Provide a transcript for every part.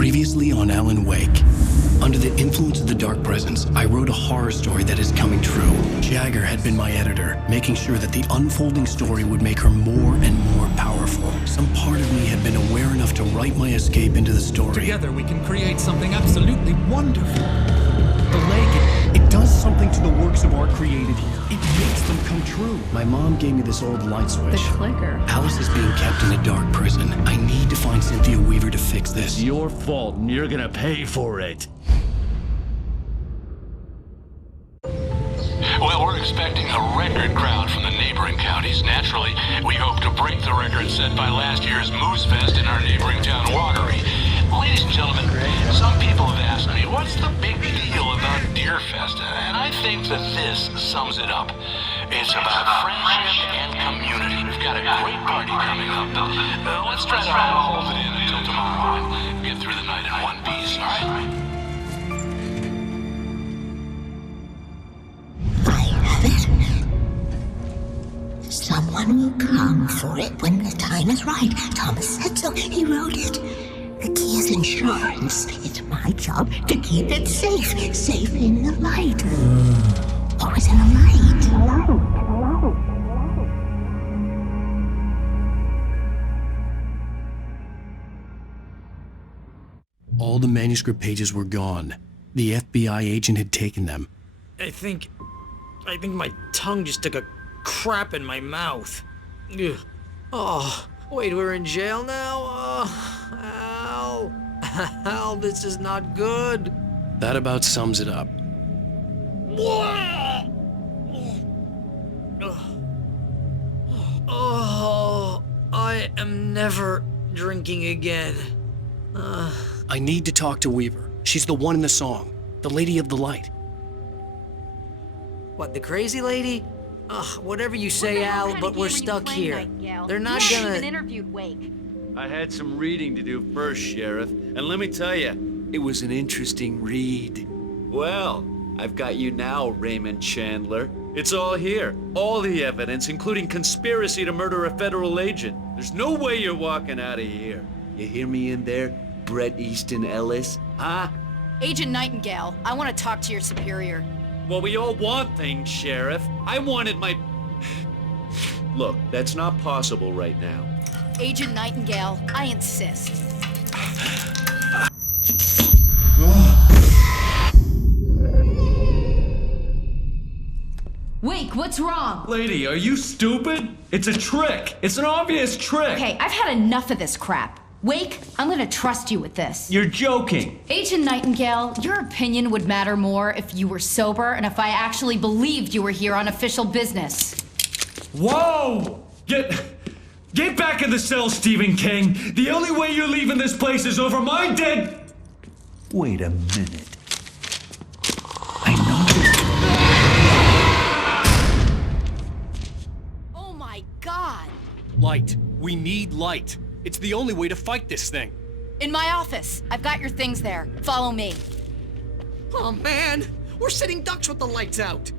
Previously on Alan Wake. Under the influence of the Dark Presence, I wrote a horror story that is coming true. Jagger had been my editor, making sure that the unfolding story would make her more and more powerful. Some part of me had been aware enough to write my escape into the story. Together we can create something absolutely wonderful. The lake, it does something to the works of art created here. It makes them come true. My mom gave me this old light switch. The clicker. Alice is being kept in a dark prison. I need to find Cynthia Weaver to fix this. It's your fault, and you're gonna pay for it. Well, we're expecting a record crowd from the neighboring counties. Naturally, we hope to break the record set by last year's Moose Fest in our neighboring town, Watery. Ladies and gentlemen, some people have asked me, what's the big deal about Deer Fest? And I think that this sums it up. It's about friendship and community. We've got a great party coming up. Let's try to hold it in until tomorrow and get through the night in one piece, all right? Someone will come for it when the time is right. Thomas said so. He wrote it. The key is insurance. It's my job to keep it safe. Safe in the light. Always in the light. All the manuscript pages were gone. The FBI agent had taken them. I think my tongue just took a crap in my mouth. Ugh. Oh, wait, we're in jail now? Oh, Al. Al, this is not good. That about sums it up. Oh, I am never drinking again. I need to talk to Weaver. She's the one in the song. The Lady of the Light. What, the crazy lady? Whatever you say, Al, but we're stuck here. They're not gonna... even interviewed Wake. I had some reading to do first, Sheriff, and let me tell you, it was an interesting read. Well, I've got you now, Raymond Chandler. It's all here. All the evidence, including conspiracy to murder a federal agent. There's no way you're walking out of here. You hear me in there, Bret Easton Ellis? Huh? Agent Nightingale, I want to talk to your superior. Well, we all want things, Sheriff. I wanted my... Look, that's not possible right now. Agent Nightingale, I insist. Wake, what's wrong? lady, are you stupid? It's a trick. It's an obvious trick. Okay, I've had enough of this crap. Wake, I'm gonna trust you with this. You're joking. Agent Nightingale, your opinion would matter more if you were sober and if I actually believed you were here on official business. Whoa! Get back in the cell, Stephen King. The only way you're leaving this place is over my dead... Wait a minute. Oh my God! Light. We need light. It's the only way to fight this thing. In my office. I've got your things there. Follow me. Oh, man! We're sitting ducks with the lights out!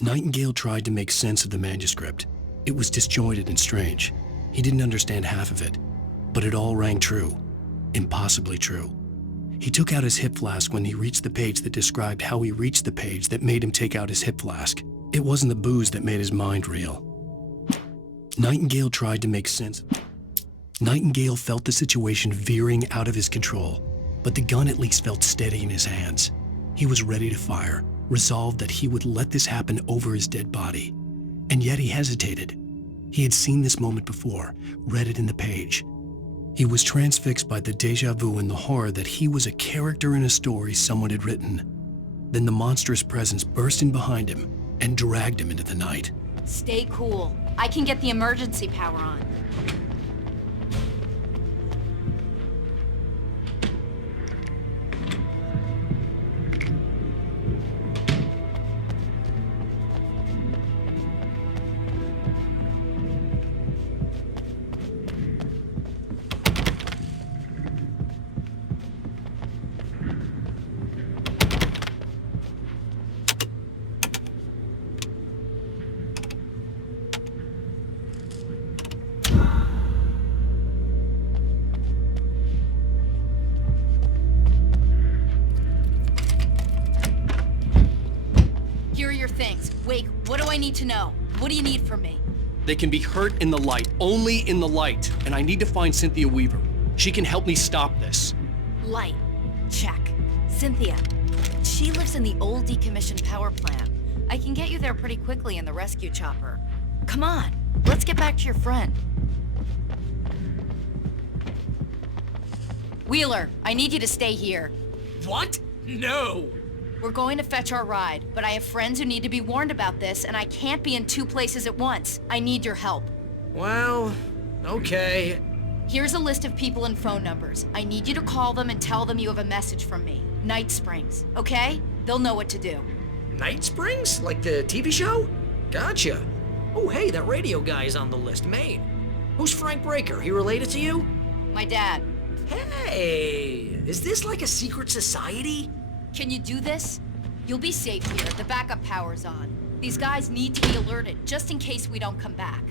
Nightingale tried to make sense of the manuscript. It was disjointed and strange. He didn't understand half of it, but it all rang true. Impossibly true. He took out his hip flask when he reached the page that described how he reached the page that made him take out his hip flask. It wasn't the booze that made his mind reel. Nightingale tried to make sense. Nightingale felt the situation veering out of his control, but the gun at least felt steady in his hands. He was ready to fire, resolved that he would let this happen over his dead body. And yet he hesitated. He had seen this moment before, read it in the page. He was transfixed by the déjà vu and the horror that he was a character in a story someone had written. Then the monstrous presence burst in behind him and dragged him into the night. Stay cool. I can get the emergency power on. need to know. What do you need from me? They can be hurt in the light, only in the light. And I need to find Cynthia Weaver. She can help me stop this. Light. Check. Cynthia. She lives in the old decommissioned power plant. I can get you there pretty quickly in the rescue chopper. Come on, let's get back to your friend. Wheeler, I need you to stay here. What? No! We're going to fetch our ride, but I have friends who need to be warned about this, and I can't be in 2 places at once. I need your help. Well, okay. Here's a list of people and phone numbers. I need you to call them and tell them you have a message from me. Night Springs, okay? They'll know what to do. Night Springs? Like the TV show? Gotcha. Oh, hey, that radio guy is on the list, Maine. Who's Frank Breaker? He related to you? My dad. Hey, is this like a secret society? Can you do this? You'll be safe here. The backup power's on. These guys need to be alerted, just in case we don't come back.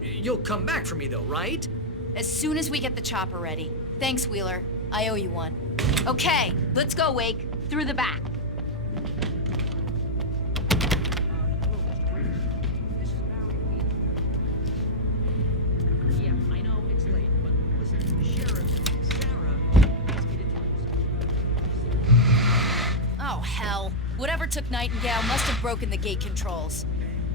You'll come back for me though, right? As soon as we get the chopper ready. Thanks, Wheeler. I owe you one. Okay, let's go, Wake. Through the back. Oh, hell. Whatever took Nightingale must have broken the gate controls.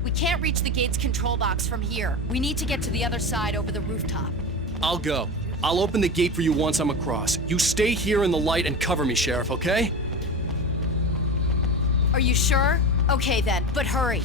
We can't reach the gate's control box from here. We need to get to the other side over the rooftop. I'll go. I'll open the gate for you once I'm across. You stay here in the light and cover me, Sheriff, okay? Are you sure? Okay then, but hurry.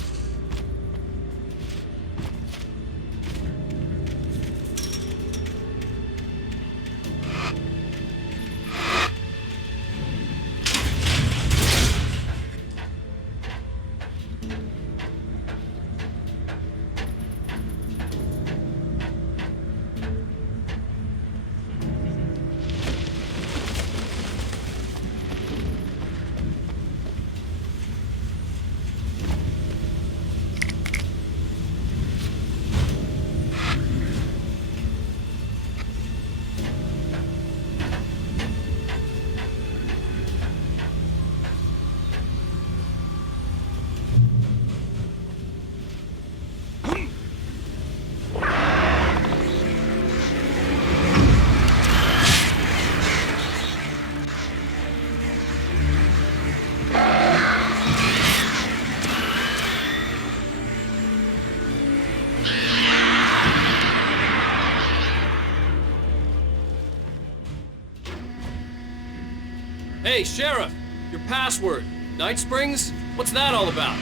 Hey, Sheriff! Your password. Night Springs? What's that all about?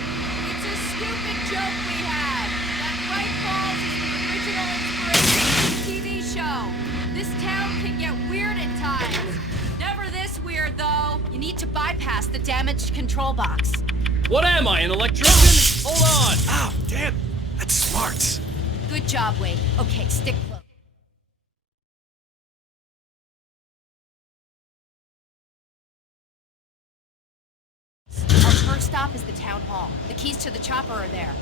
It's a stupid joke we had. That Bright Falls is the original inspiration for the TV show. This town can get weird at times. Never this weird, though. You need to bypass the damaged control box. What am I, an electrician? Hold on! Ow, damn! That's smart. Good job, Wade. Okay, stick close. Our first stop is the town hall. The keys to the chopper are there.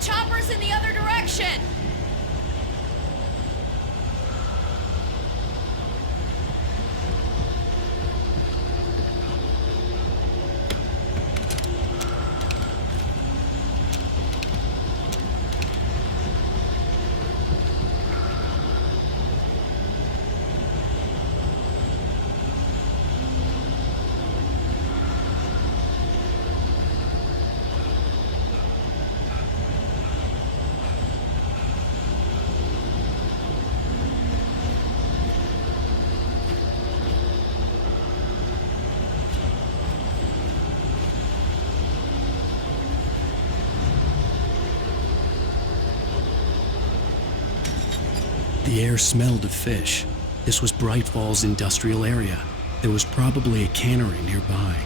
chopper's in the other direction! The air smelled of fish. This was Bright Falls industrial area. There was probably a cannery nearby.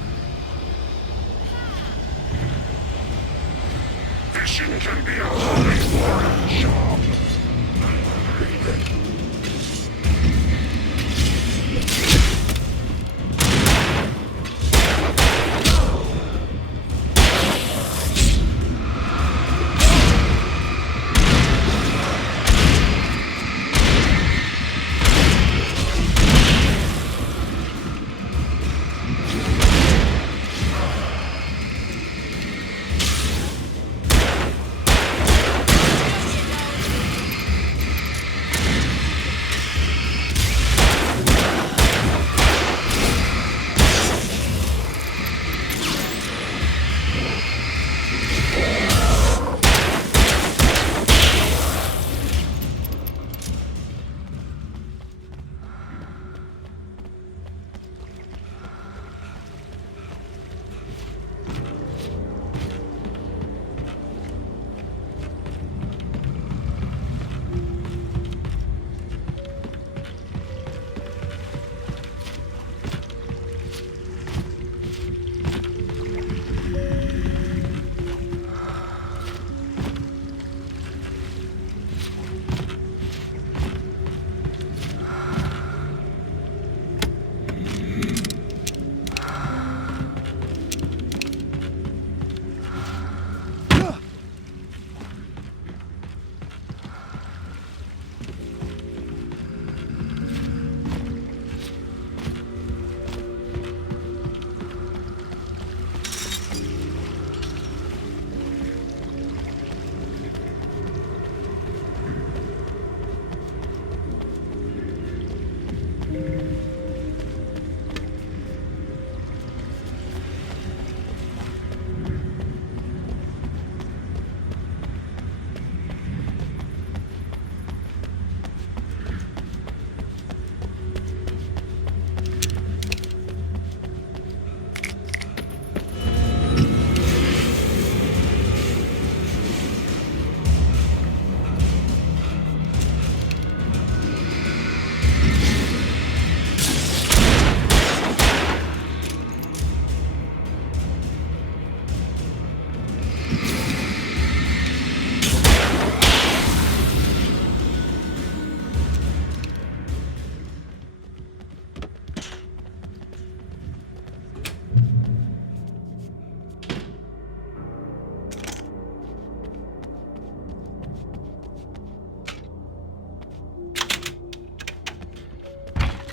Fishing can be a really boring job.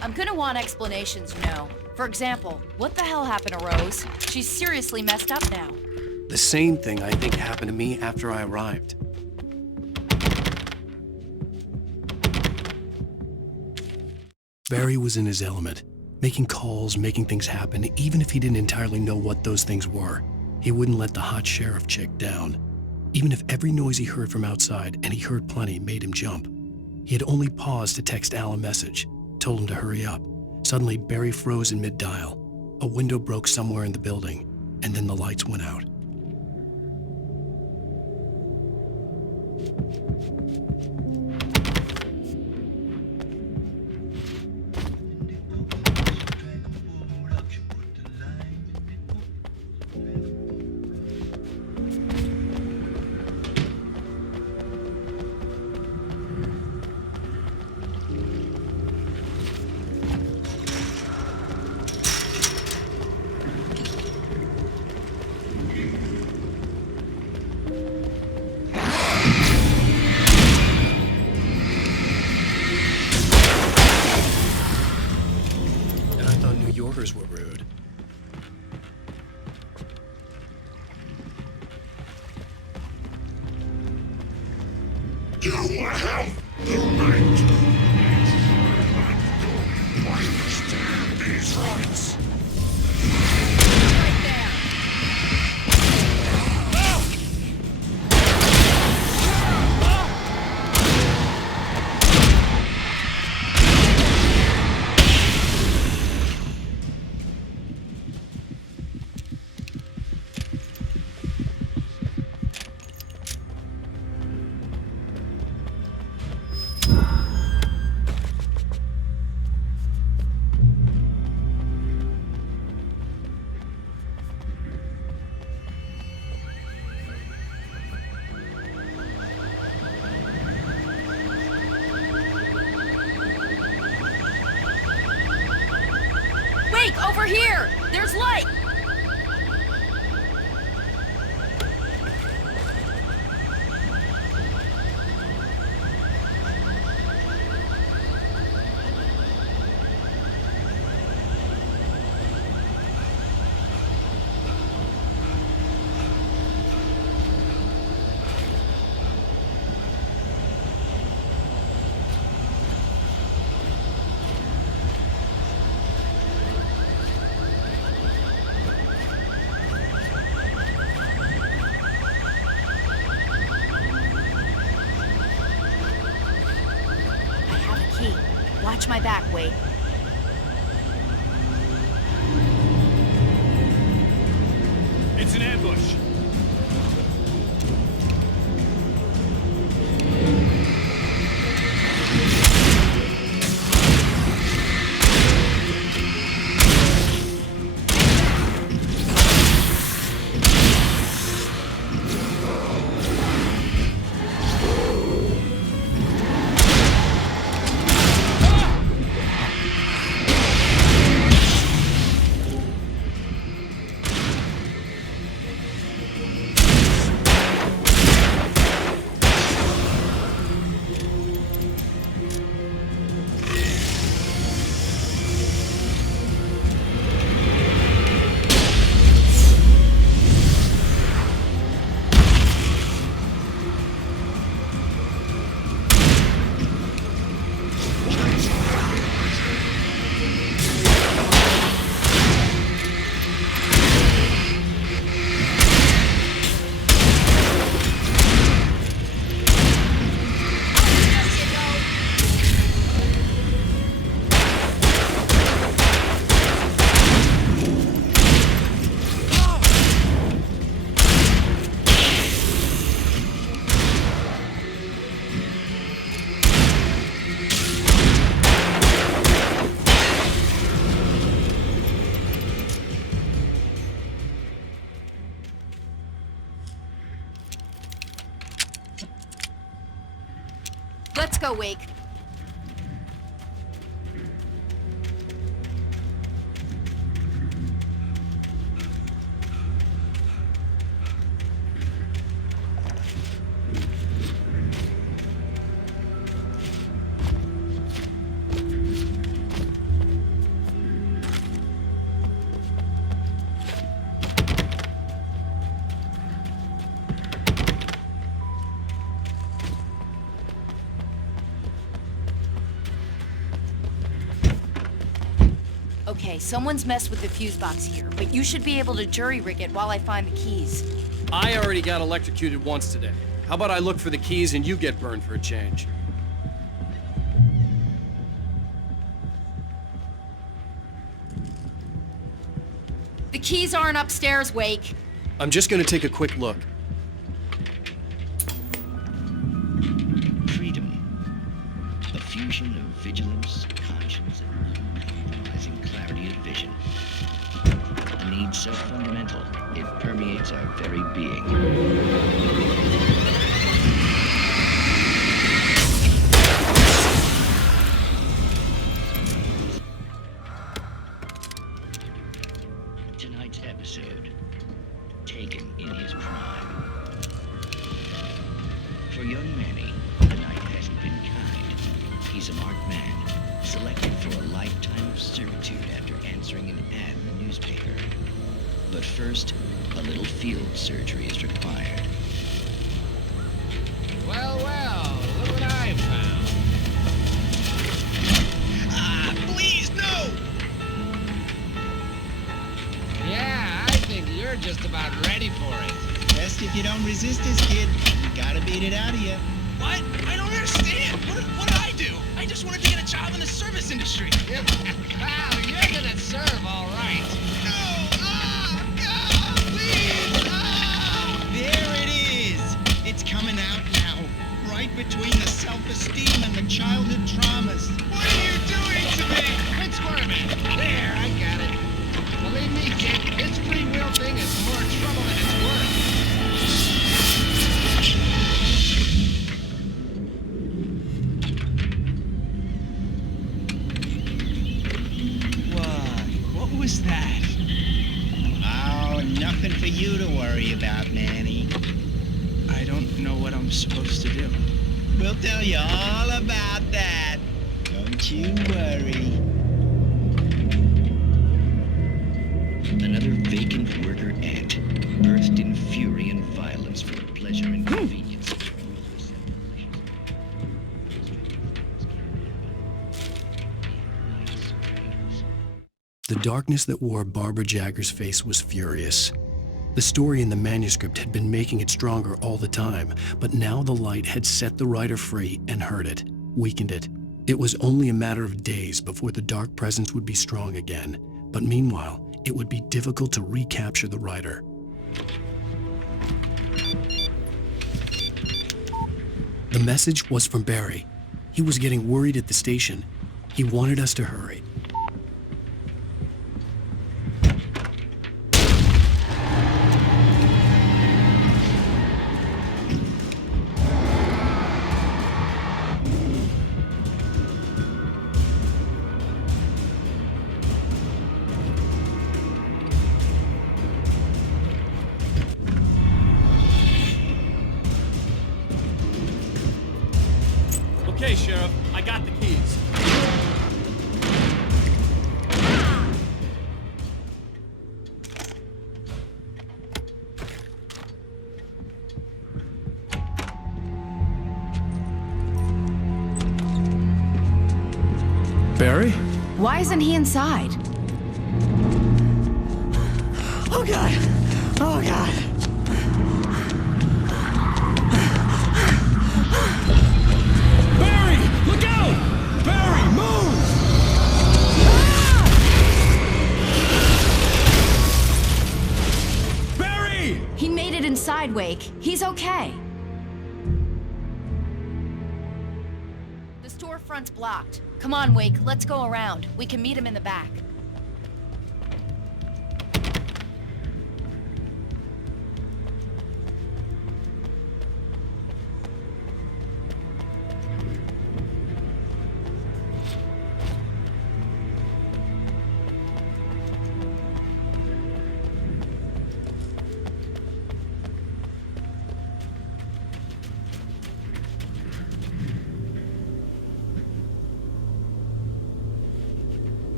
I'm gonna want explanations, you know. For example, what the hell happened to Rose? She's seriously messed up now. The same thing I think happened to me after I arrived. Barry was in his element, making calls, making things happen, even if he didn't entirely know what those things were. He wouldn't let the hot sheriff chick down. Even if every noise he heard from outside, and he heard plenty, made him jump. He had only paused to text Al a message, told him to hurry up. Suddenly, Barry froze in mid-dial. A window broke somewhere in the building, and then the lights went out. light! Watch my back, Wade. It's an ambush. Let's go, Wake. Okay, someone's messed with the fuse box here, but you should be able to jury-rig it while I find the keys. I already got electrocuted once today. How about I look for the keys and you get burned for a change? The keys aren't upstairs, Wake. I'm just gonna take a quick look. Freedom. A fusion of vigilance, conscience, and compromising clarity of vision. A need so fundamental, it permeates our very being. Tonight's episode, taken in his prime. For young Manny, the night hasn't been kind. He's a marked man, selected for a lifetime of servitude after answering an ad in the newspaper. But first, a little field surgery is required. Well, look what I found. Ah, please, no! Yeah, I think you're just about ready for it. Best if you don't resist this, kid. You gotta beat it out of you. What? I don't understand. What did I do? I just wanted to get a job in the service industry. Wow, you're gonna serve all right. There it is. It's coming out now. Right between the self-esteem and the childhood traumas. What are you doing to me? Quit squirming. There, I got it. Believe me, kid, this free will thing is more trouble than it's worth. What was that? nothing for you to worry about, Manny. I don't know what I'm supposed to do. We'll tell you all about that. Don't you worry. Another vacant worker ant, birthed in fury and violence for pleasure and convenience. The darkness that wore Barbara Jagger's face was furious. The story in the manuscript had been making it stronger all the time, but now the light had set the writer free and hurt it, weakened it. It was only a matter of days before the dark presence would be strong again, but meanwhile, it would be difficult to recapture the writer. The message was from Barry. He was getting worried at the station. He wanted us to hurry. Okay, Sheriff, I got the keys. Barry? Why isn't he inside? Oh, God. Oh, God. Barry! Look out! Barry, move! Barry! He made it inside, Wake. He's okay. The storefront's blocked. Come on, Wake, let's go around. We can meet him in the back.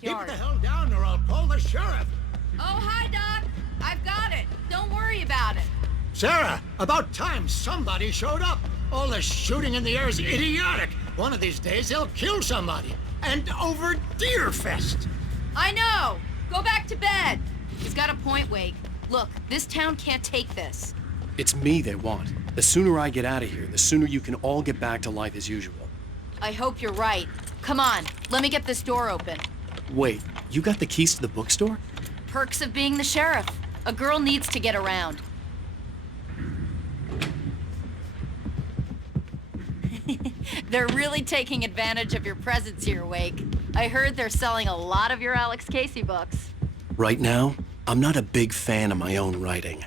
Keep the hell down or I'll call the sheriff. Oh, hi, Doc. I've got it. Don't worry about it. Sarah, about time somebody showed up. All this shooting in the air is idiotic. One of these days they'll kill somebody. And over Deerfest. I know. Go back to bed. He's got a point, Wake. Look, this town can't take this. It's me they want. The sooner I get out of here, the sooner you can all get back to life as usual. I hope you're right. Come on, let me get this door open. Wait, you got the keys to the bookstore? Perks of being the sheriff. A girl needs to get around. They're really taking advantage of your presence here, Wake. I heard they're selling a lot of your Alex Casey books. Right now, I'm not a big fan of my own writing.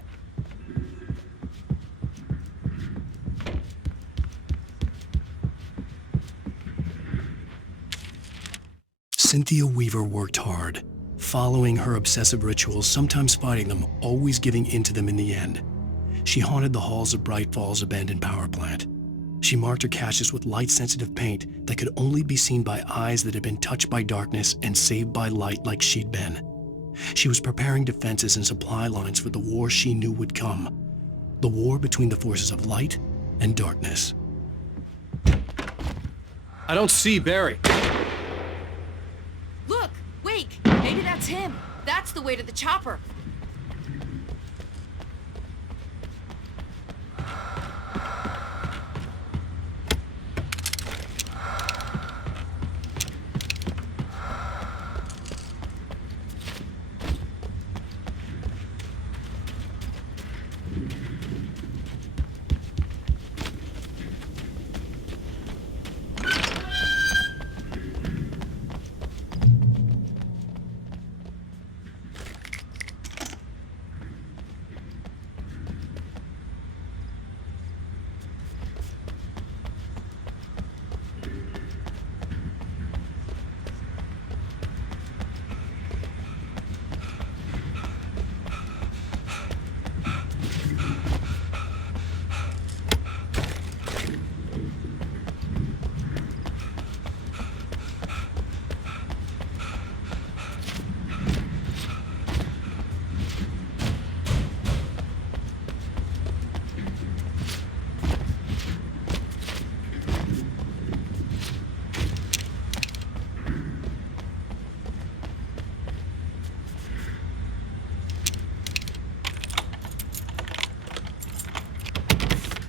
Cynthia Weaver worked hard, following her obsessive rituals, sometimes fighting them, always giving in to them in the end. She haunted the halls of Bright Falls abandoned power plant. She marked her caches with light-sensitive paint that could only be seen by eyes that had been touched by darkness and saved by light like she'd been. She was preparing defenses and supply lines for the war she knew would come. The war between the forces of light and darkness. I don't see Barry. Look, Wake, Wake! Maybe that's him. That's the way to the chopper.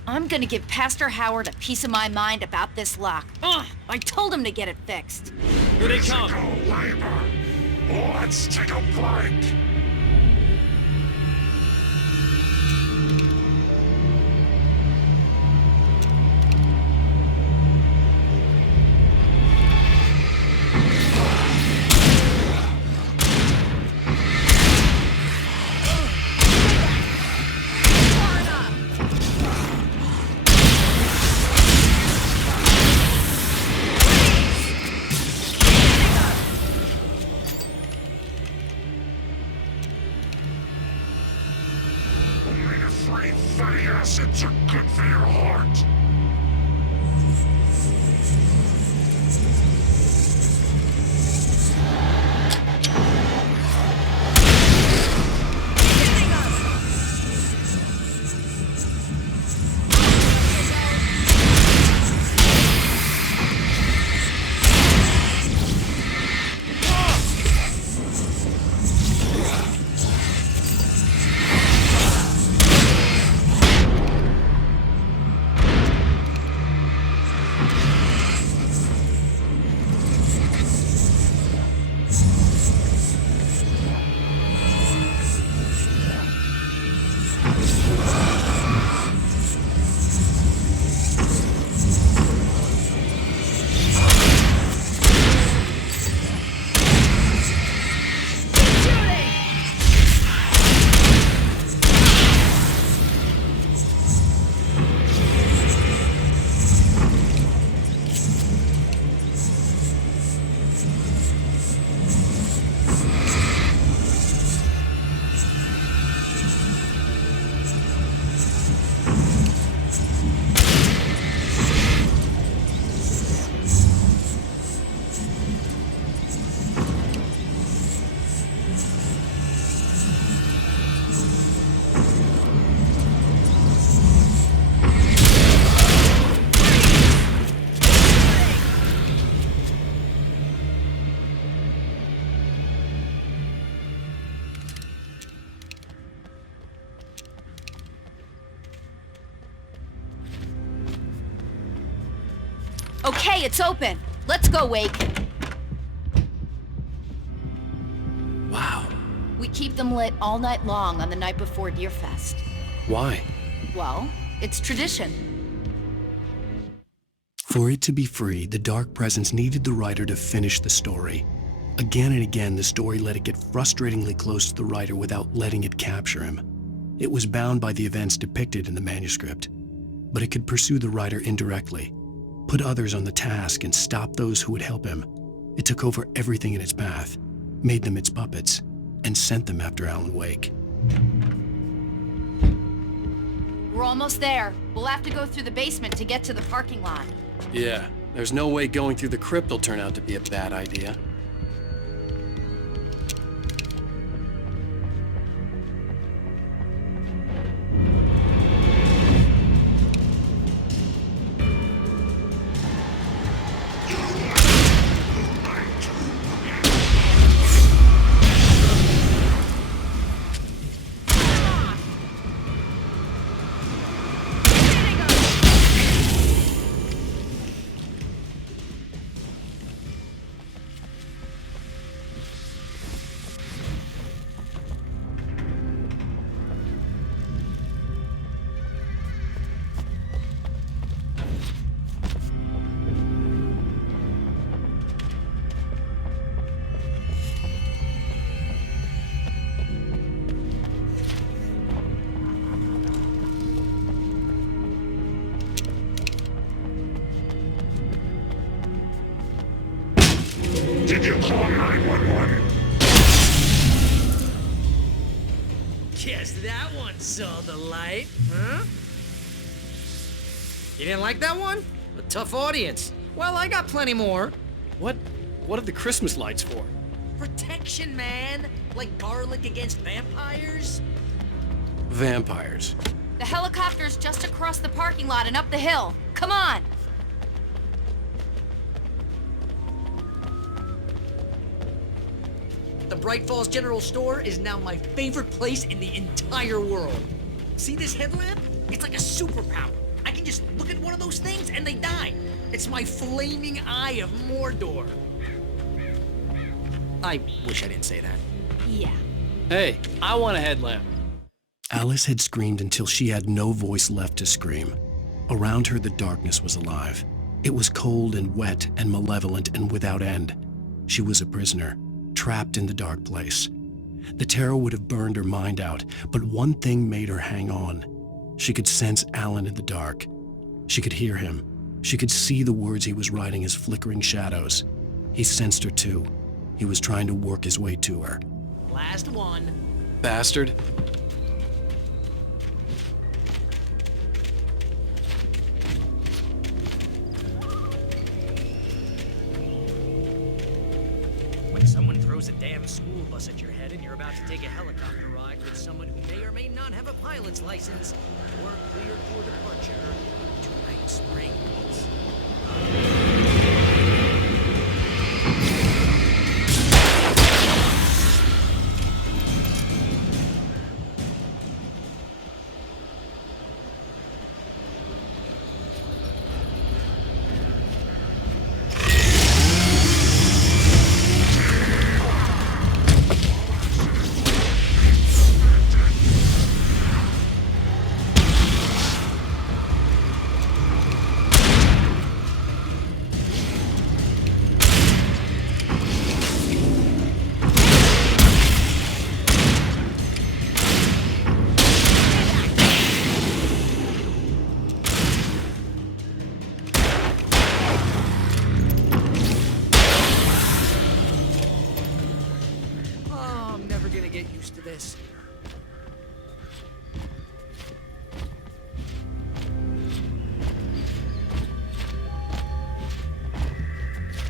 I'm gonna give Pastor Howard a piece of my mind about this lock. Ugh, I told him to get it fixed. Here they come. Let's take a bite. Fatty acids are good for your heart. Okay, it's open. Let's go, Wake. Wow. We keep them lit all night long on the night before Deerfest. Why? Well, it's tradition. For it to be free, the Dark Presence needed the writer to finish the story. Again and again, the story let it get frustratingly close to the writer without letting it capture him. It was bound by the events depicted in the manuscript, but it could pursue the writer indirectly, put others on the task, and stop those who would help him. It took over everything in its path, made them its puppets, and sent them after Alan Wake. We're almost there. We'll have to go through the basement to get to the parking lot. Yeah, there's no way going through the crypt will turn out to be a bad idea. Did you call 911? Guess that one saw the light, huh? You didn't like that one? A tough audience. Well, I got plenty more. What are the Christmas lights for? Protection, man. Like garlic against vampires. Vampires. The helicopter's just across the parking lot and up the hill. Come on! The Bright Falls General Store is now my favorite place in the entire world. See this headlamp? It's like a superpower. I can just look at one of those things and they die. It's my flaming eye of Mordor. I wish I didn't say that. Yeah. Hey, I want a headlamp. Alice had screamed until she had no voice left to scream. Around her, the darkness was alive. It was cold and wet and malevolent and without end. She was a prisoner, trapped in the dark place. The terror would have burned her mind out, but one thing made her hang on. She could sense Alan in the dark. She could hear him. She could see the words he was writing as flickering shadows. He sensed her too. He was trying to work his way to her. Last one. Bastard. When someone throws a damn school bus at your head and you're about to take a helicopter ride with someone who may or may not have a pilot's license, or cleared for departure to Night Springs. This.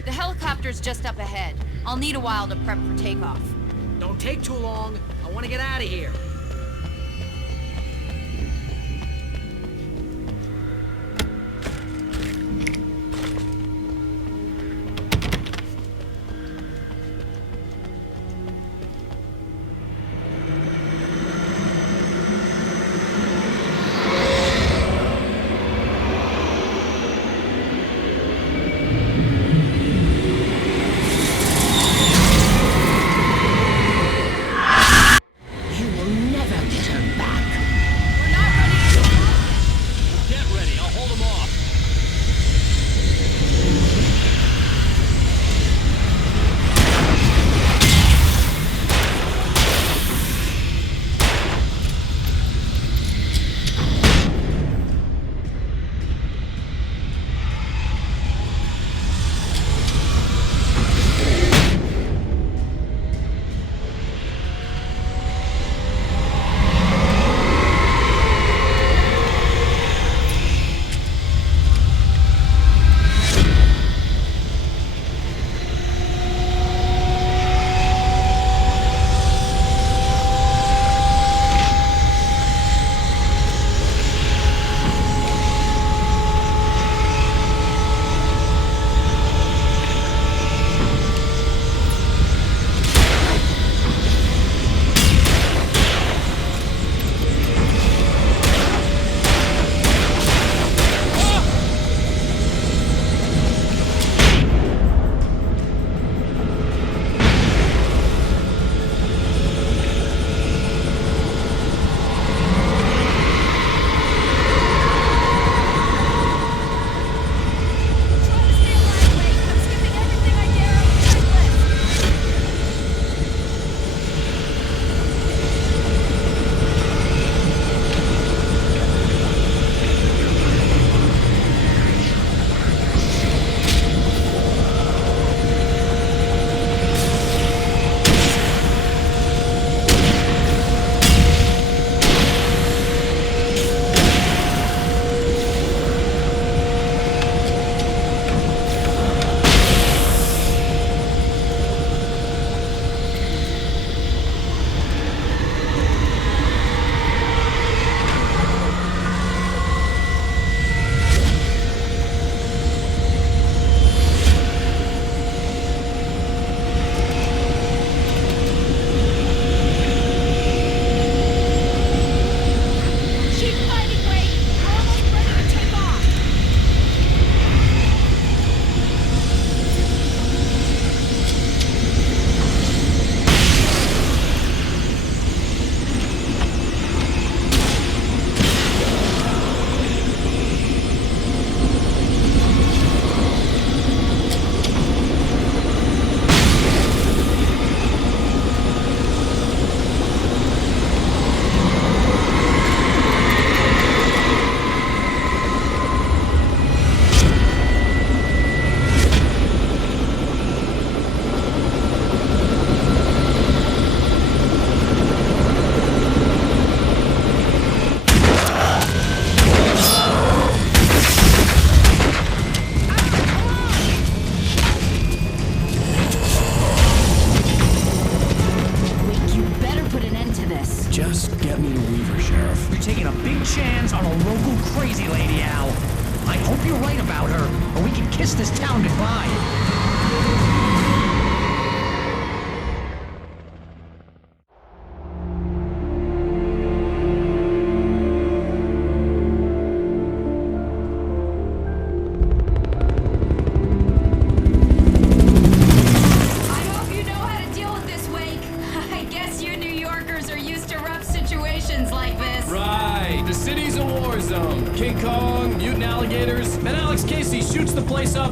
The helicopter's just up ahead. I'll need a while to prep for takeoff. Don't take too long. I want to get out of here. You will a local crazy lady, Al. I hope you're right about her, or we can kiss this town goodbye.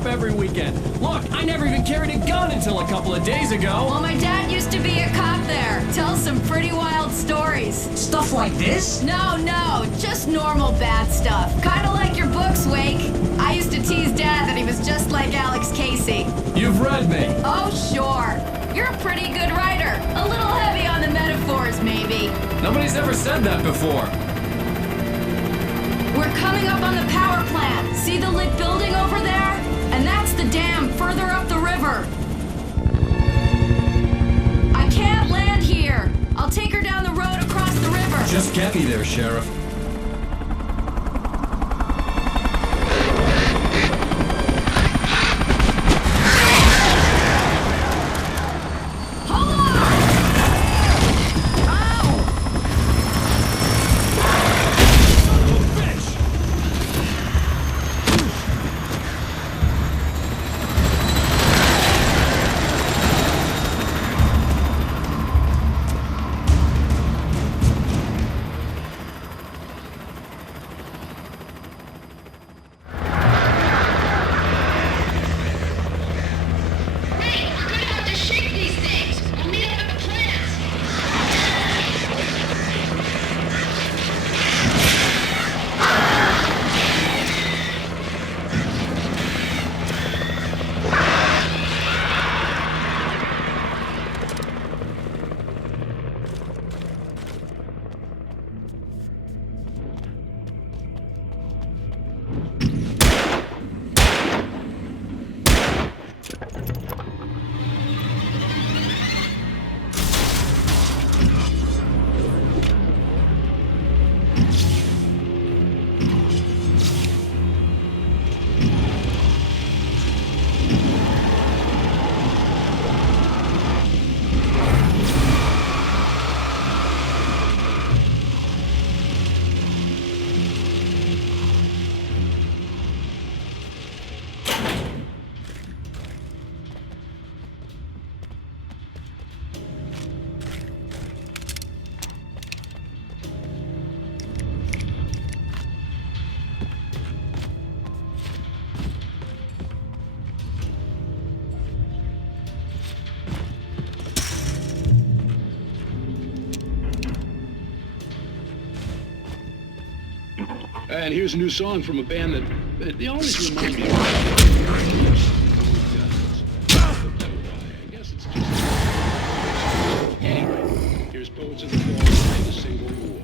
Every weekend. Look, I never even carried a gun until a couple of days ago. Well, my dad used to be a cop there. Tells some pretty wild stories. Stuff like this? No, just normal bad stuff. Kinda like your books, Wake. I used to tease Dad that he was just like Alex Casey. You've read me. Oh, sure. You're a pretty good writer. A little heavy on the metaphors, maybe. Nobody's ever said that before. We're coming up on the power plant. See the lit building over there? And that's the dam further up the river. I can't land here. I'll take her down the road across the river. Just get me there, Sheriff. And here's a new song from a band that they always remind me of. I guess it's just... Anyway, here's Poets of the Fall behind the Civil War.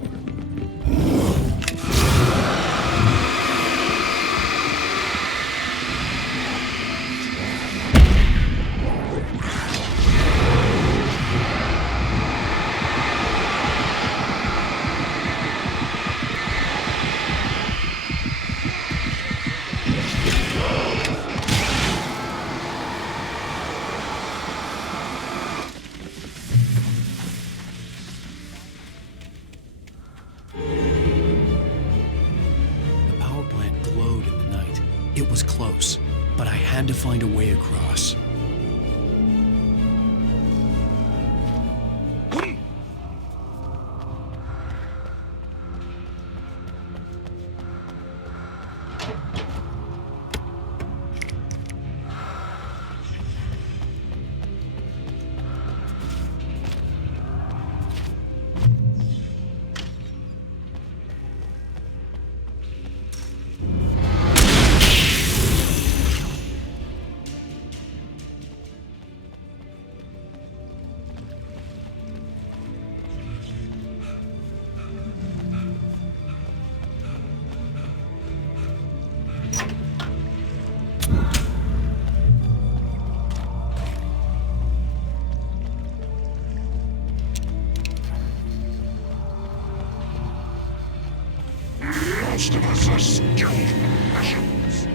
It was close, but I had to find a way across. Most of us are skilled professionals.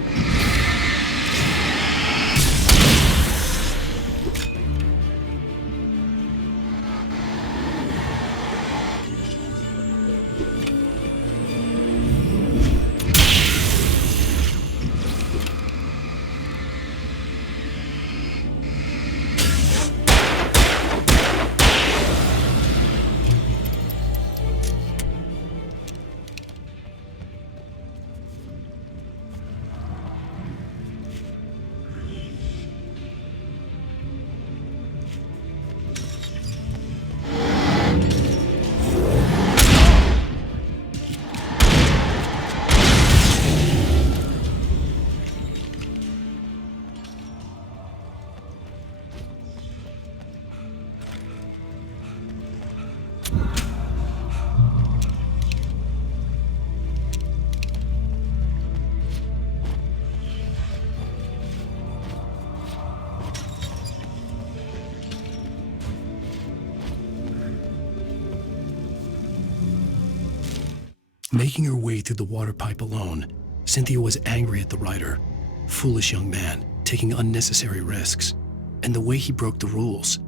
Making her way through the water pipe alone, Cynthia was angry at the writer. Foolish young man, taking unnecessary risks. And the way he broke the rules.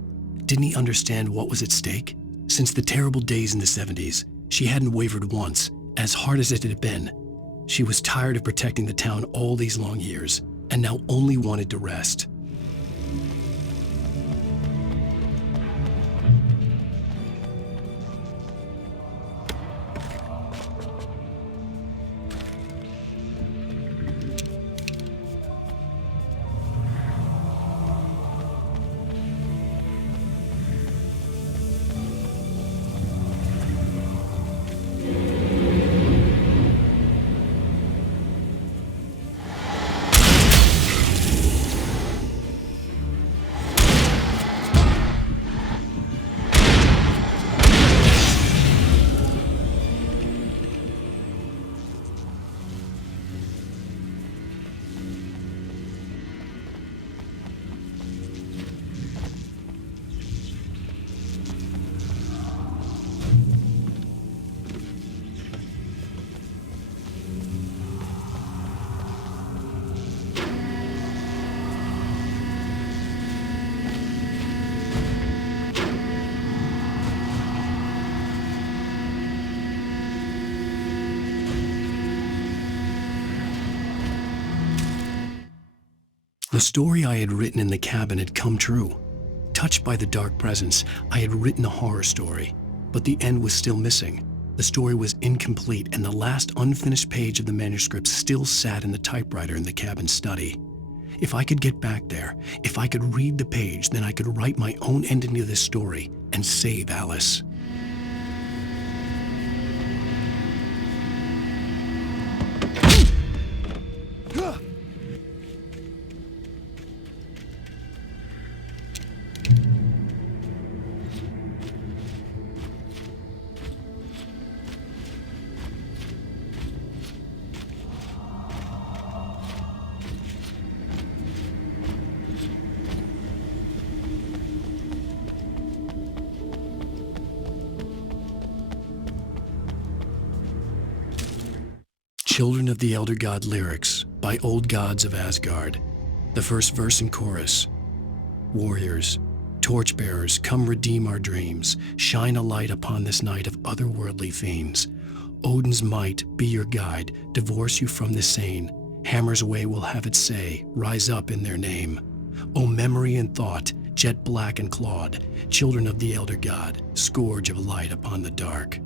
Didn't he understand what was at stake? Since the terrible days in the 70s, she hadn't wavered once, as hard as it had been. She was tired of protecting the town all these long years, and now only wanted to rest. The story I had written in the cabin had come true. Touched by the dark presence, I had written a horror story, but the end was still missing. The story was incomplete, and the last unfinished page of the manuscript still sat in the typewriter in the cabin study. If I could get back there, if I could read the page, then I could write my own ending to this story and save Alice. Children of the Elder God lyrics by Old Gods of Asgard. The first verse and chorus. Warriors, torchbearers, come redeem our dreams. Shine a light upon this night of otherworldly fiends. Odin's might be your guide, divorce you from the sane. Hammer's way will have its say, rise up in their name. O memory and thought, jet black and clawed, children of the Elder God, scourge of light upon the dark.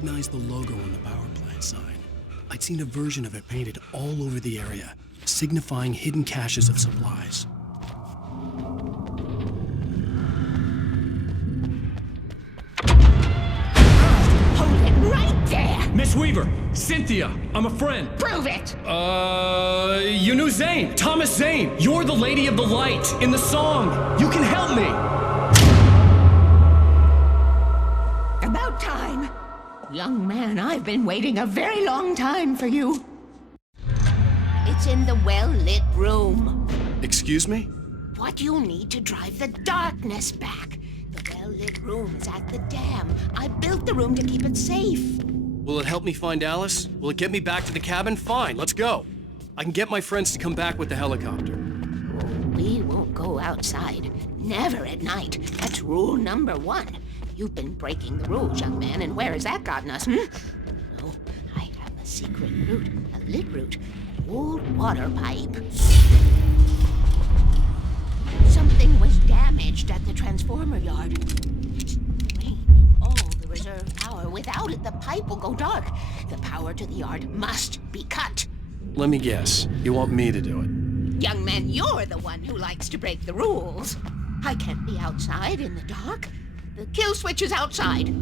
recognized the logo on the power plant sign. I'd seen a version of it painted all over the area, signifying hidden caches of supplies. Hold it right there! Miss Weaver, Cynthia, I'm a friend. Prove it! You knew Zane, Thomas Zane. You're the Lady of the Light in the song. You can help me. About time. Young man, I've been waiting a very long time for you. It's in the well-lit room. Excuse me? What you need to drive the darkness back. The well-lit room is at the dam. I built the room to keep it safe. Will it help me find Alice? Will it get me back to the cabin? Fine, let's go. I can get my friends to come back with the helicopter. We won't go outside. Never at night. That's rule number 1. You've been breaking the rules, young man, and where has that gotten us, No, I have a secret route, a lit route, an old water pipe. Something was damaged at the transformer yard. It's draining all the reserve power. Without it, the pipe will go dark. The power to the yard must be cut. Let me guess. You want me to do it? Young man, you're the one who likes to break the rules. I can't be outside in the dark. The kill switch is outside.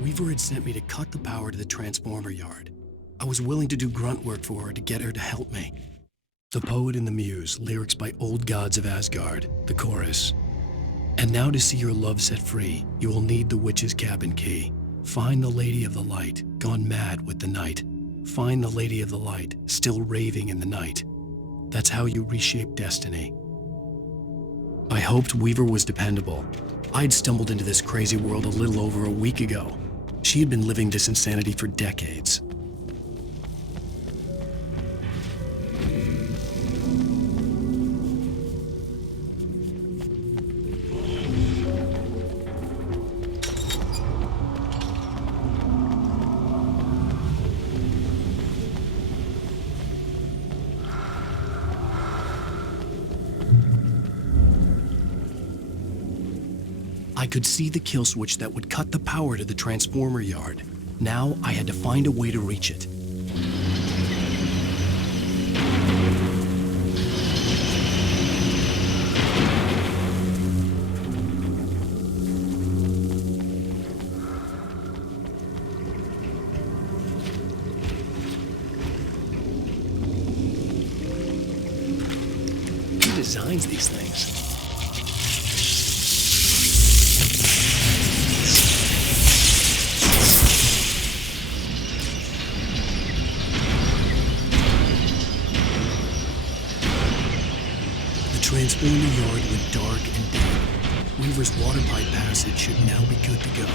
Weaver had sent me to cut the power to the transformer yard. I was willing to do grunt work for her to get her to help me. The Poet and the Muse, lyrics by Old Gods of Asgard, the chorus. And now to see your love set free, you will need the witch's cabin key. Find the Lady of the Light, gone mad with the night. Find the Lady of the Light, still raving in the night. That's how you reshape destiny. I hoped Weaver was dependable. I'd stumbled into this crazy world a little over a week ago. She had been living this insanity for decades. I could see the kill switch that would cut the power to the transformer yard. Now I had to find a way to reach it. Who designs these things? The transformer yard went dark and damp. Weaver's water pipe passage should now be good to go.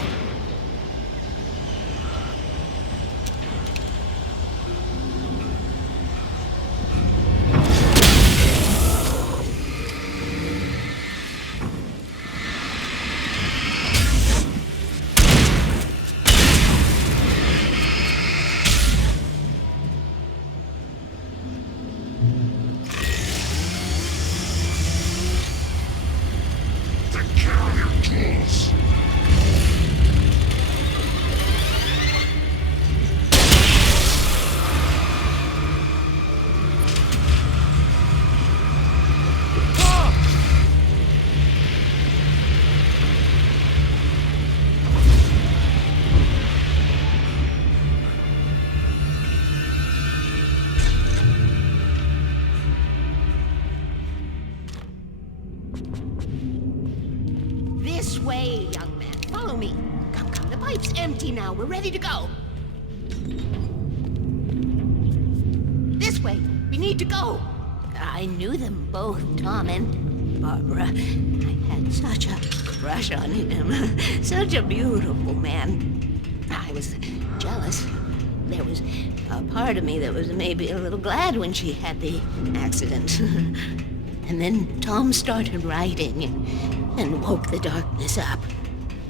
way, young man. Follow me. Come, come. The pipe's empty now. We're ready to go. This way. We need to go. I knew them both, Tom and Barbara. I had such a crush on him. Such a beautiful man. I was jealous. There was a part of me that was maybe a little glad when she had the accident. And then Tom started writing and woke the darkness up.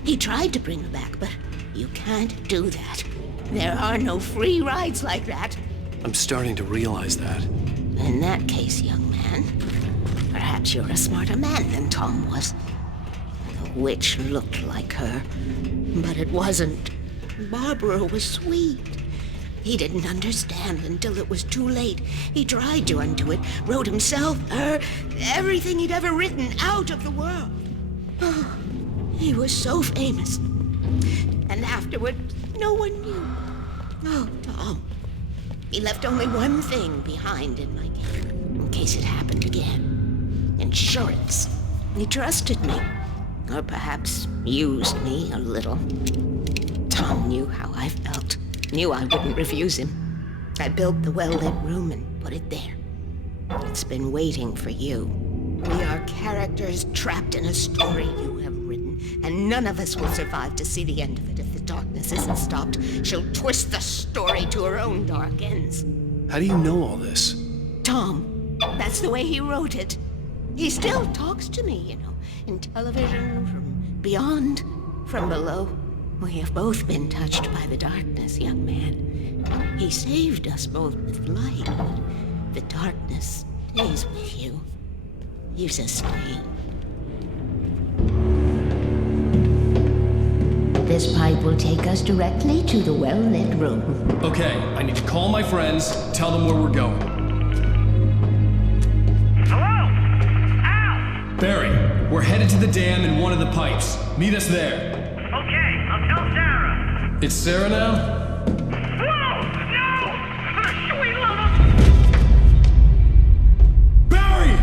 He tried to bring her back, but you can't do that. There are no free rides like that. I'm starting to realize that. In that case, young man, perhaps you're a smarter man than Tom was. The witch looked like her, but it wasn't. Barbara was sweet. He didn't understand until it was too late. He tried to undo it, wrote himself, her, everything he'd ever written out of the world. Oh, he was so famous. And afterward, no one knew. Oh, Tom. He left only one thing behind in my care, in case it happened again. Insurance. He trusted me. Or perhaps used me a little. Tom knew how I felt. Knew I wouldn't refuse him. I built the well-lit room and put it there. It's been waiting for you. We are characters trapped in a story you have written, and none of us will survive to see the end of it if the darkness isn't stopped. She'll twist the story to her own dark ends. How do you know all this? Tom, that's the way he wrote it. He still talks to me, you know, in television, from beyond, from below. We have both been touched by the darkness, young man. He saved us both with light, but the darkness stays with you. Leaves a stain. This pipe will take us directly to the well-lit room. Okay, I need to call my friends, tell them where we're going. Hello? Al! Barry, we're headed to the dam in one of the pipes. Meet us there. Okay, I'll tell Sarah. It's Sarah now? Whoa! No! For the sweet love of... Barry!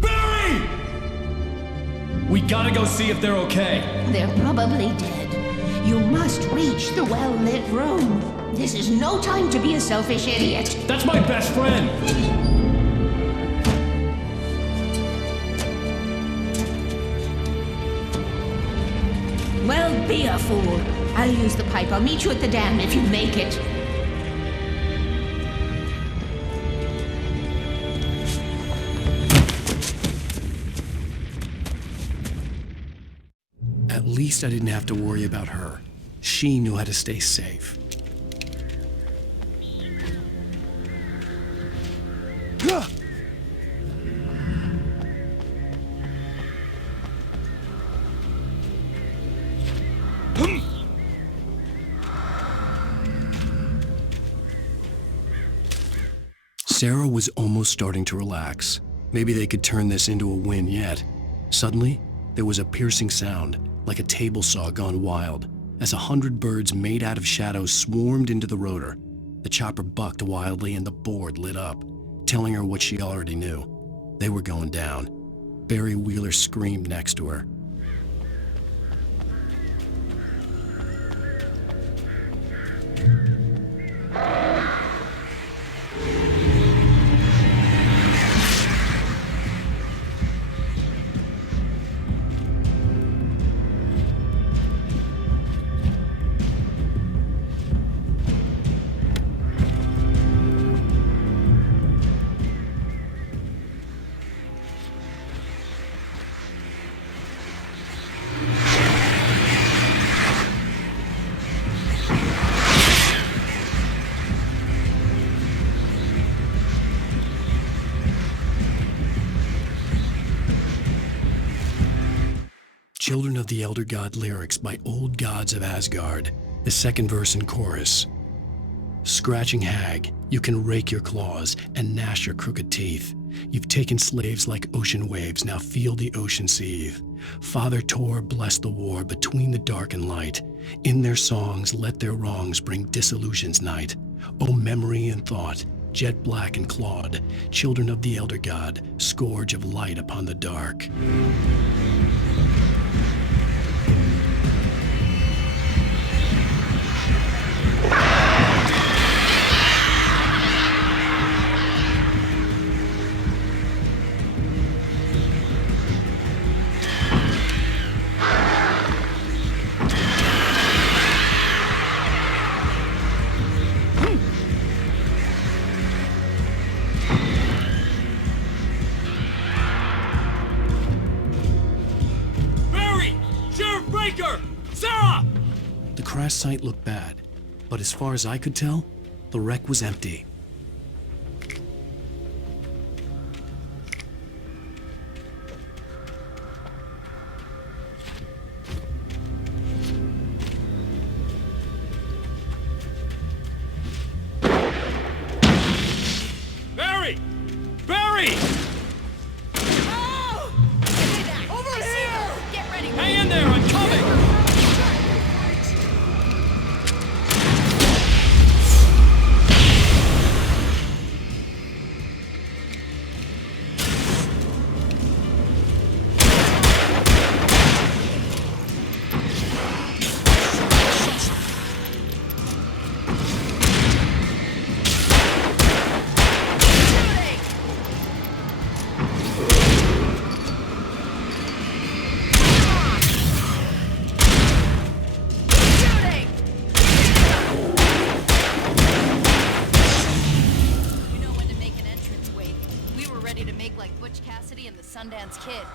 Barry! We gotta go see if they're okay. They're probably dead. You must reach the well-lit room. This is no time to be a selfish idiot. That's my best friend! Well, be a fool. I'll use the pipe. I'll meet you at the dam if you make it. At least I didn't have to worry about her. She knew how to stay safe. Sarah was almost starting to relax. Maybe they could turn this into a win yet. Suddenly, there was a piercing sound, like a table saw gone wild, as 100 birds made out of shadows swarmed into the rotor. The chopper bucked wildly and the board lit up, telling her what she already knew. They were going down. Barry Wheeler screamed next to her. Children of the Elder God lyrics by Old Gods of Asgard, the second verse and chorus. Scratching hag, you can rake your claws and gnash your crooked teeth. You've taken slaves like ocean waves, now feel the ocean seethe. Father Tor bless the war between the dark and light. In their songs let their wrongs bring disillusion's night. O memory and thought, jet black and clawed, children of the Elder God, scourge of light upon the dark. crash site looked bad, but as far as I could tell, the wreck was empty. Barry! Barry! Oh! Over here! Get ready. Hang in there, I'm coming! Sundance Kid.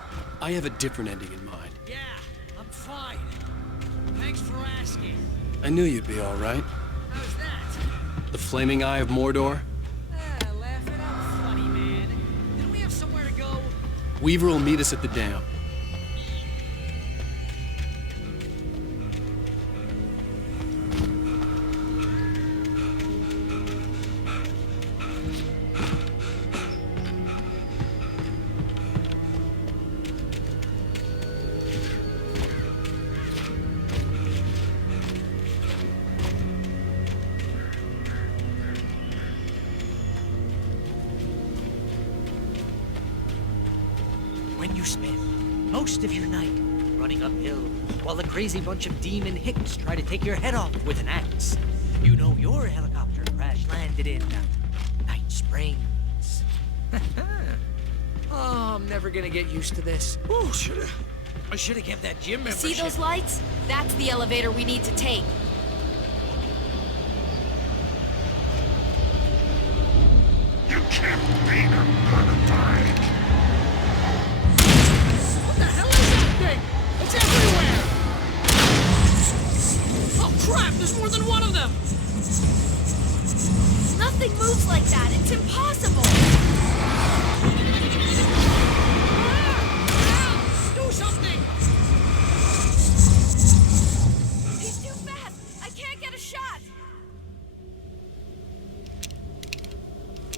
I have a different ending in mind. Yeah, I'm fine. Thanks for asking. I knew you'd be all right. How's that? The flaming eye of Mordor? Laugh it up, funny man. Didn't we have somewhere to go? Weaver will meet us at the dam. When you spend most of your night running uphill while the crazy bunch of demon hicks try to take your head off with an axe, you know your helicopter crash landed in Night Springs. Oh, I'm never gonna get used to this. Ooh, I should have kept that gym membership. See those lights? That's the elevator we need to take. You can't beat a Bonafide. What the hell is that thing? It's everywhere! Oh crap, there's more than one of them! Nothing moves like that. It's impossible. Do something! He's too fast. I can't get a shot.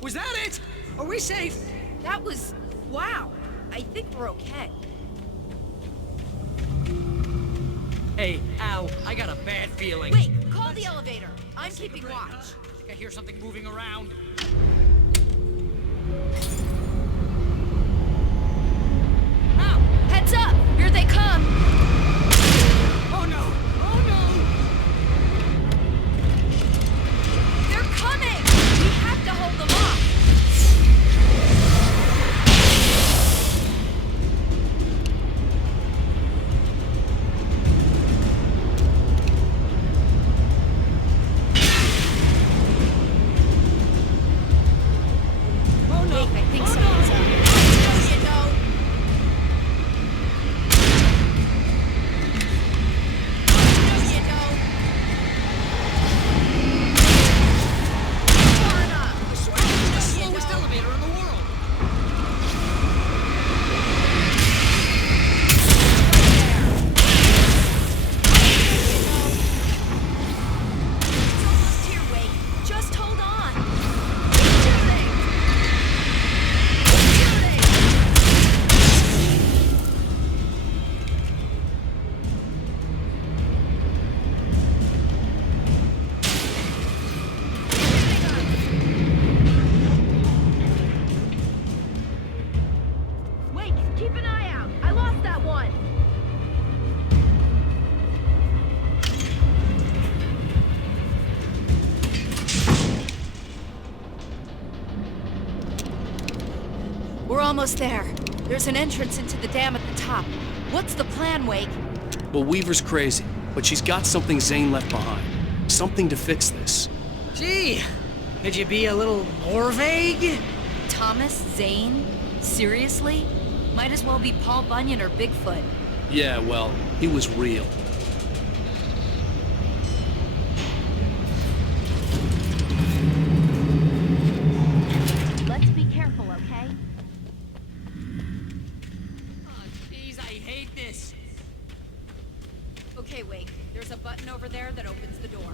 Was that it? Are we safe? That was... wow. I think we're okay. Hey, Al, I got a bad feeling. Wait, call the elevator. I'm keeping watch. I think I hear something moving around. Al, heads up! Here they come! Oh no! Oh no! They're coming! We have to hold them off! Oh no! Wait, I think oh, something's no. up. You know. You know. Far enough. I swear this is the slowest elevator in the world. It's almost here, Wade. Just hold on. Wait, keep an eye out. I lost that one. We're almost there. There's an entrance into the dam at the top. What's the plan, Wake? Well, Weaver's crazy, but she's got something Zane left behind. Something to fix this. Gee, could you be a little more vague? Thomas Zane? Seriously? Might as well be Paul Bunyan or Bigfoot. Yeah, well, he was real. Okay, Wake. There's a button over there that opens the door.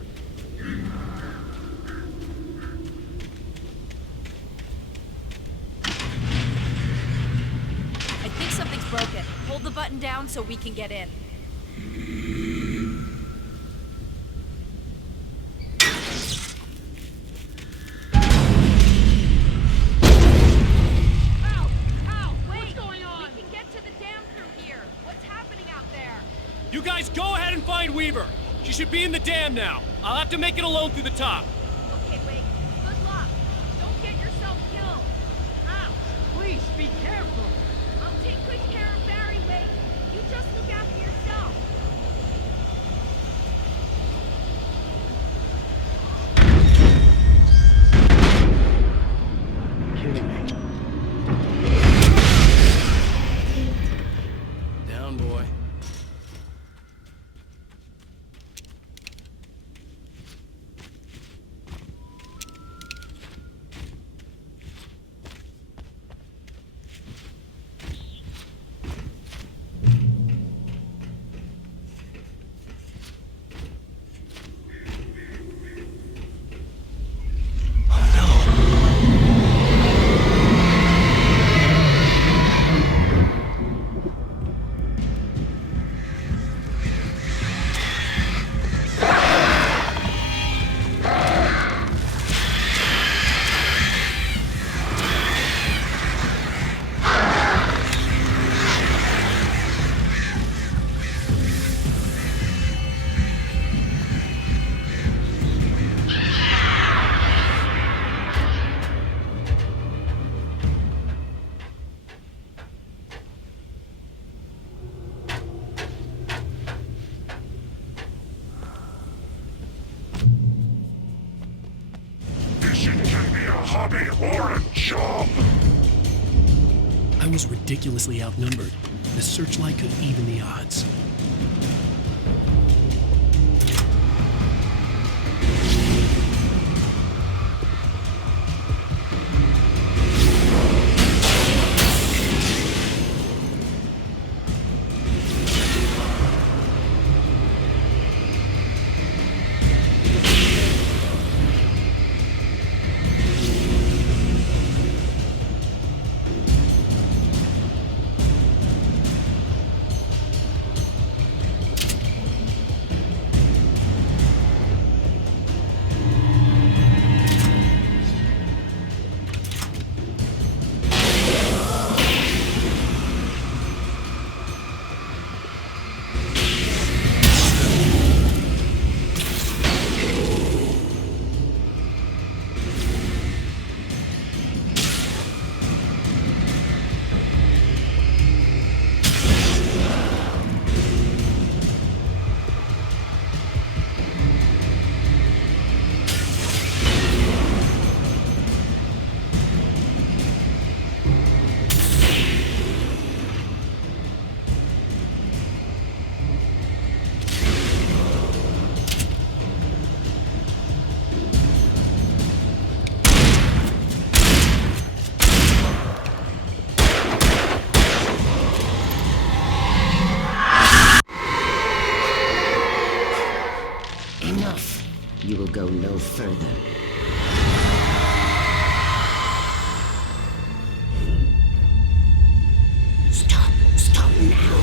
I think something's broken. Hold the button down so we can get in. You guys go ahead and find Weaver. She should be in the dam now. I'll have to make it alone through the top. Okay, Wake. Good luck. Don't get yourself killed. Ow. Please, be careful. I'll take good care of Barry, Wake. You just look after yourself. Down, boy. hobby or a job. I was ridiculously outnumbered. The searchlight could even the odds. Enough. You will go no further. Stop. Stop now.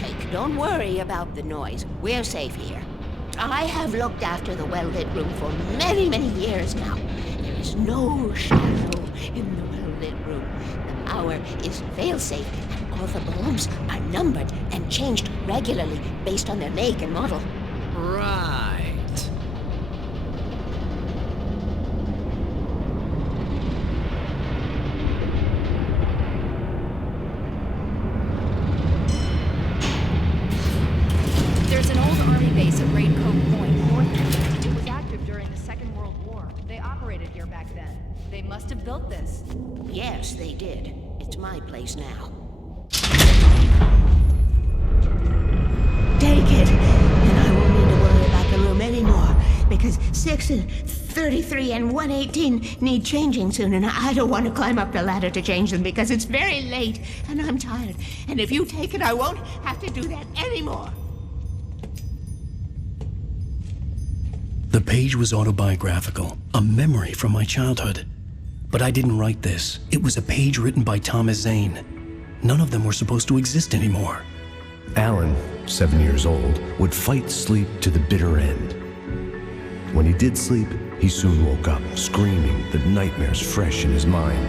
take. Don't worry about the noise. We're safe here. I have looked after the well-lit room for many, many years now. There is no shadow in the well-lit room. The hour is fail-safe, and all the bulbs are numbered and changed regularly based on their make and model. Right. There's an old army base at Raid Cove Point, north of here. It was active during the Second World War. They operated here back then. They must have built this. Yes, they did. It's my place now. Take it, and I won't need to worry about the room anymore, because 6 and 33 and 118 need changing soon, and I don't want to climb up the ladder to change them because it's very late, and I'm tired. And if you take it, I won't have to do that anymore. The page was autobiographical, a memory from my childhood. But I didn't write this. It was a page written by Thomas Zane. None of them were supposed to exist anymore. Alan, 7 years old, would fight sleep to the bitter end. When he did sleep, he soon woke up, screaming, the nightmares fresh in his mind.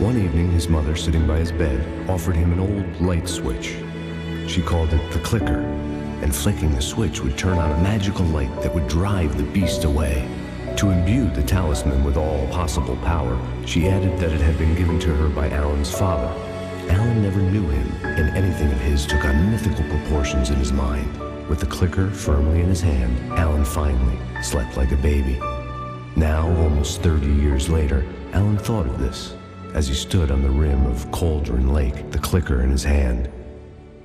One evening, his mother, sitting by his bed, offered him an old light switch. She called it the clicker, and flicking the switch would turn on a magical light that would drive the beast away. To imbue the talisman with all possible power, she added that it had been given to her by Alan's father. Alan never knew him, and anything of his took on mythical proportions in his mind. With the clicker firmly in his hand, Alan finally slept like a baby. Now, almost 30 years later, Alan thought of this as he stood on the rim of Cauldron Lake, the clicker in his hand.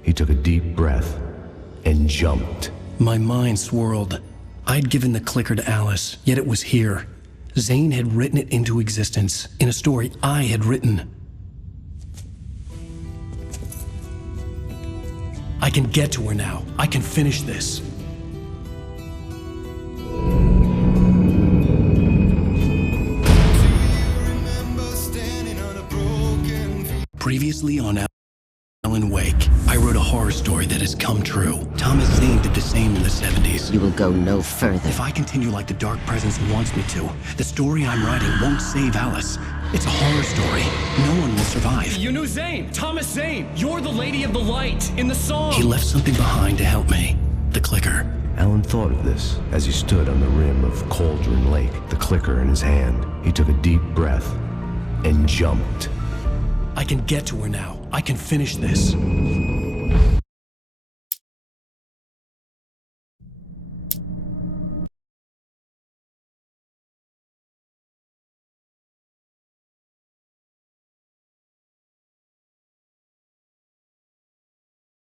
He took a deep breath and jumped. My mind swirled. I'd given the clicker to Alice, yet it was here. Zane had written it into existence in a story I had written. I can get to her now. I can finish this. Previously on Alan Wake, I wrote a horror story that has come true. Thomas Zane did the same in the 70s. You will go no further. If I continue like the Dark Presence wants me to, the story I'm writing won't save Alice. It's a horror story. No one will survive. You knew Zane! Thomas Zane! You're the Lady of the Light in the song! He left something behind to help me. The clicker. Alan thought of this as he stood on the rim of Cauldron Lake, the clicker in his hand. He took a deep breath and jumped. I can get to her now. I can finish this.